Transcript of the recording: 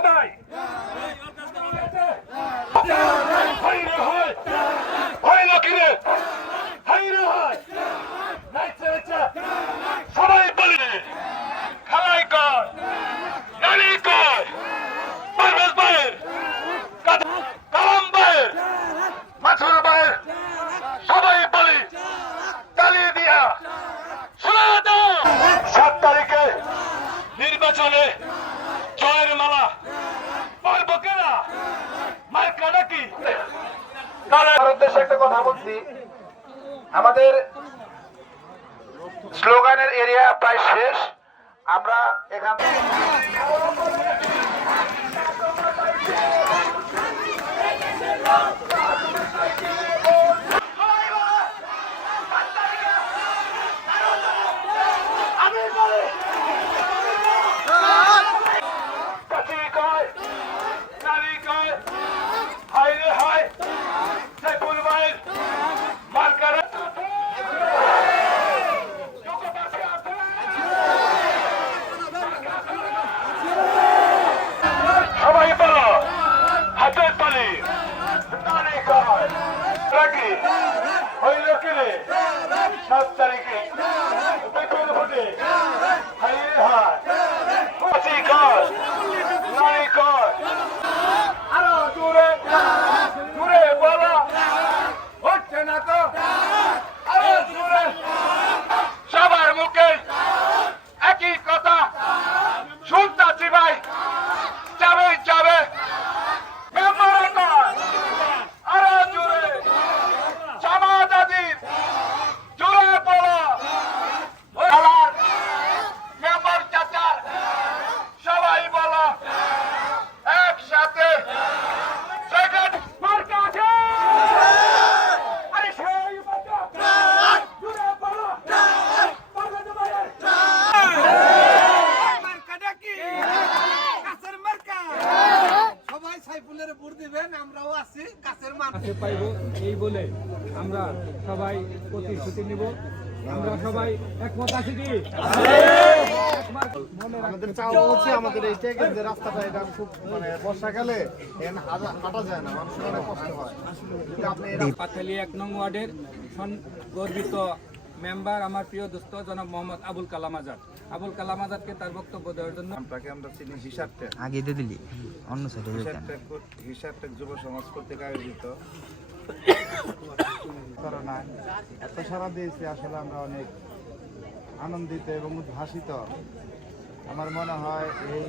সবাই সবাই বলি খেলাই কর নানি কর পারভেজ ভাইয়ের কালাম ভাইয়ের মাছুর ভাইয়ের সবাই বলি তালি দিয়া শোনা দাও 7 তারিখে নির্বাচনে জয়ের মালা পারবো কেনা মার্কা নাকি তার উদ্দেশ্যে একটা কথা বলছি আমাদের স্লোগানের এরিয়া প্রায় শেষ আমরা এখান হইল কিরে 7 তারিখে বেতন ভোটে হাইরে হায় পাঁচি কর নারী কর আরো দূরে দূরে বলা হচ্ছে না তো আরো দূরে সবার মুখে একই কথা শুনতাছি ভাই যাবে যাবে পাইব এই বলে আমরা সবাই প্রতিশ্রুতি নিব আমরা সবাই একমত আছি কি আমাদের চাওয়া হচ্ছে আমাদের এই যে রাস্তাটা এটা খুব মানে বর্ষাকালে হাঁটা যায় না মানুষের অনেক কষ্ট হয় পাথালি 1 নং ওয়ার্ডের গর্বিত মেম্বার আমার প্রিয় দোস্ত জনাব মোহাম্মদ আবুল কালাম আজাদকে তার বক্তব্য দেওয়ার জন্য আমরা চিনি হিসারটেক আগে দিয়ে দিলি অন্য সাইডে হিসারটেক যুব সমাজ কর্তৃক আয়োজিত এত সারা দিয়েছি আসলে আমরা অনেক আনন্দিত এবং উদ্ভাসিত আমার মনে হয় এই